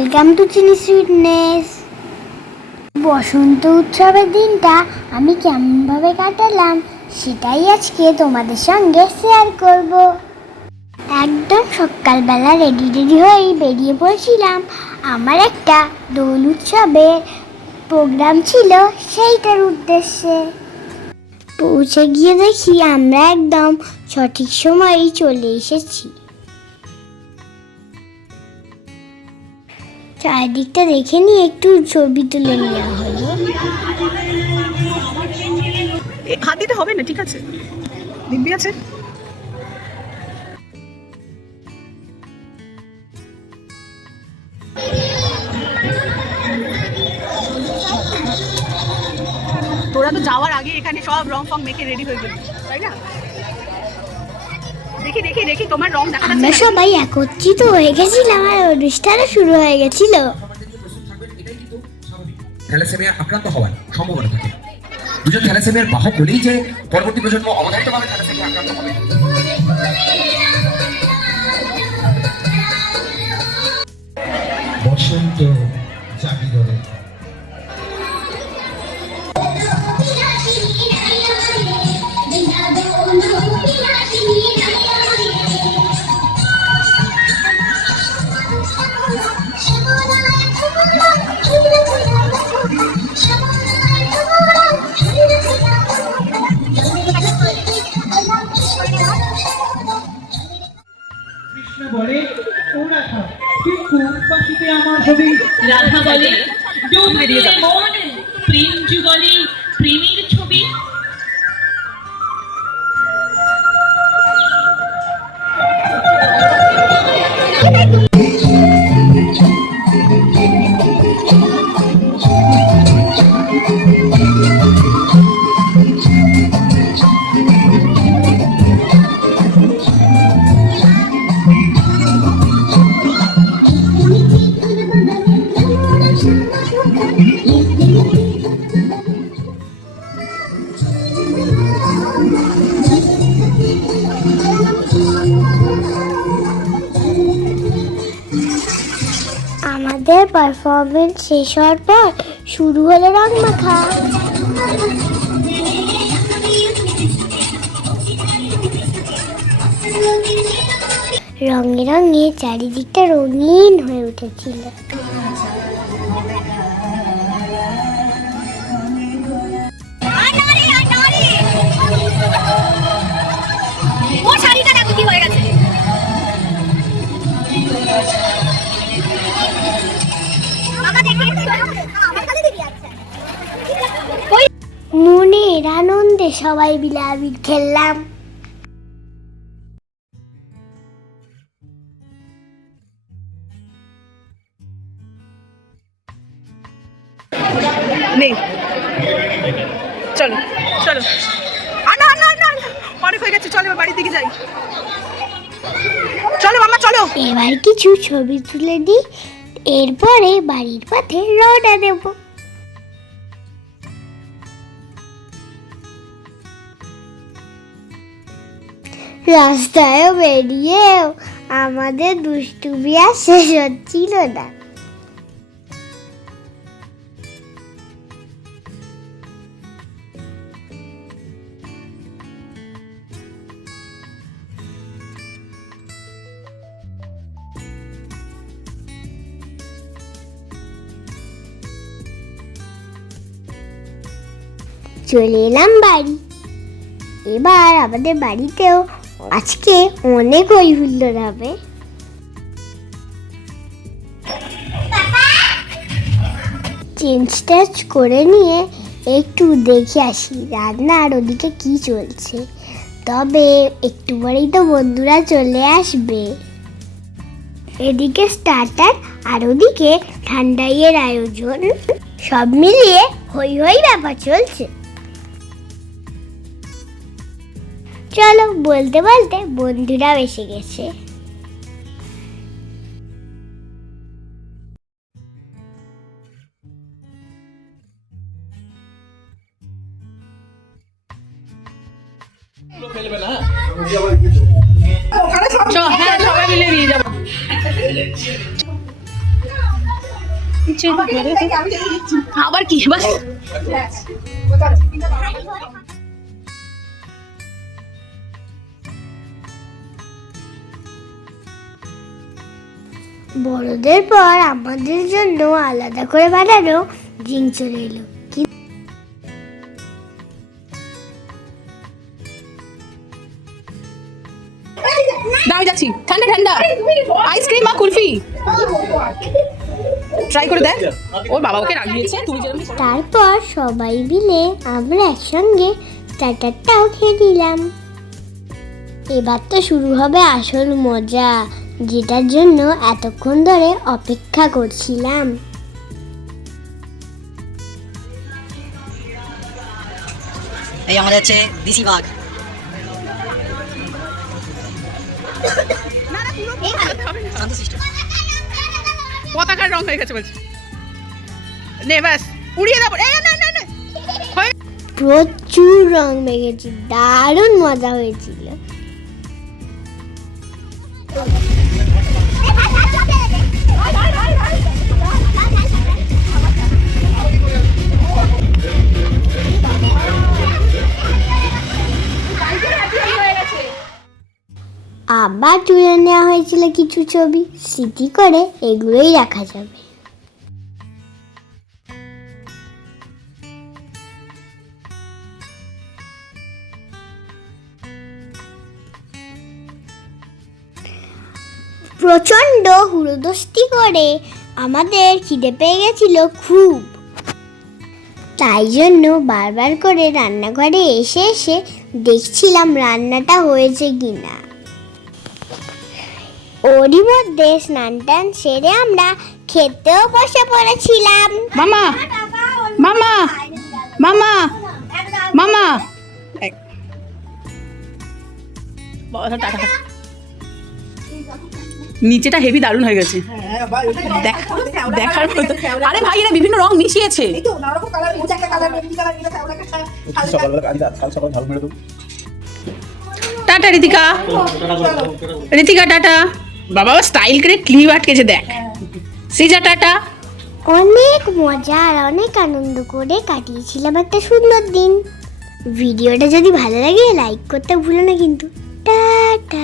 Welcome to চিনি sweetness. বসন্ত উৎসবের দিনটা আমি কেমনভাবে কাটালাম সেটাই আজকে তোমাদের সঙ্গে শেয়ার করব। একদম সকালবেলা রেডি হয়েই বেরিয়ে পড়েছিলাম। আমার একটা দোল উৎসবের প্রোগ্রাম ছিল, সেইটার উদ্দেশ্যে। পৌঁছে গিয়ে দেখি আমরা একদম সঠিক সময়েই চলে এসেছি। চারিদিকটা দেখে নিয়ে একটু ছবি তুলে নেওয়া হলো। হাত দিতে হবে না, ঠিক আছে, দিব্যি আছে। তোরা তো যাওয়ার আগে এখানে সব রং ফং মেখে রেডি হয়ে গেল, তাই না? দেখি দেখি দেখি তোমার রং দেখা যাচ্ছে। আমরা সবাই একত্রিত হয়ে গেছিলাম আর অনুষ্ঠানও শুরু হয়ে গেছিল। থ্যালাসেমিয়া আক্রান্ত হওয়ার সম্ভাবনা থাকে। দুজন থ্যালাসেমিয়ার বাহক হলেই যে পরবর্তী প্রজন্ম অবধারিতভাবে থ্যালাসেমিয়া আক্রান্ত হবে। বসন্ত জাগিরে বলে ও রাধা তুই কোন পাশিতে আমার ছবি। রাধা বলে ডুবরে মন প্রেম যুগলে প্রেমের ছবি। আমাদের পারফরমেন্স শেষ হওয়ার পর শুরু হলো রং মাখা। রঙে রঙে চারিদিকটা রঙিন হয়ে উঠেছিল। মনের আনন্দে সবাই মিলে আবির খেললাম। নেই, চলো চলো, না না না না, অনেক হয়ে গেছে, চলো বাড়ির দিকে যাই। চলো মামা চলো। এবার কিছু ছবি তুলে দিই, এরপরে বাড়ির পথে রওনা দেব। রাস্তায় বেরিয়েও আমাদের দুষ্টুমি আর শেষ হচ্ছিল না। চলে এলাম বাড়ি। এবার আমাদের বাড়িতেও আজকে অনেক হই হুল্লোড় হবে। চেঞ্জ টেঞ্জ করে নিয়ে একটু দেখে আসি রান্নার ওদিকে কি চলছে। তবে একটু পরেই তো বন্ধুরা চলে আসবে। এদিকে স্টার্টার আর ওদিকে ঠান্ডাইয়ের আয়োজন, সব মিলিয়ে হই হই ব্যাপার চলছে। চলো বলতে বলতে বন্ধুরাও এসে গেছে। হ্যাঁ সবাই মিলে নিয়ে যাবো। আবার কি বাস বড়দের পর আমাদের জন্য আলাদা করে বানানো জিং চলে এলো। দাঁড়িয়ে যাচ্ছি, ঠান্ডা ঠান্ডা আইসক্রিম বা কুলফি ট্রাই করে দেখ। ওর বাবা ওকে রাগিয়েছে, তুই যেরকম তারপর সবাই মিলে আমরা একসঙ্গে স্টার্টারটাও খেয়ে নিলাম। এবার তো শুরু হবে আসল মজা, যেটার জন্য এতক্ষণ ধরে অপেক্ষা করছিলাম। এই আমাদের হচ্ছে দিশি বাঘ। পতাকার রং হয়ে গেছে বলছি, নে ব্যাস উড়িয়ে দেবো। প্রচুর রং মেখেছি, দারুণ মজা হয়েছিল। আবার তুলে নেওয়া হয়েছিল কিছু ছবি, স্মৃতি করে এগুলোই রাখা যাবে। প্রচন্ড হুড়োদস্তি করে আমাদের খিদে পেয়ে গেছিল খুব, তাই জন্য বারবার করে রান্নাঘরে এসে এসে দেখছিলাম রান্নাটা হয়েছে কিনা। ওরই মধ্যে স্নান টান সেরে আমরা খেতেও বসে পড়েছিলাম। মামা মামা মামা মামা নিচেটা হেভি দারুণ হয়ে গেছে, দেখার মতো। আরে ভাই এরা বিভিন্ন রং মিশিয়েছে। Tata Ritika, Ritika tata. বাবা স্টাইল করে ক্লিপ আটকেছে দেখ। সিজা টাটা। অনেক মজা আর অনেক আনন্দ করে কাটিয়েছিলাম একটা সুন্দর দিন। ভিডিওটা যদি ভালো লাগে লাইক করতে ভুলো না কিন্তু। টাটা।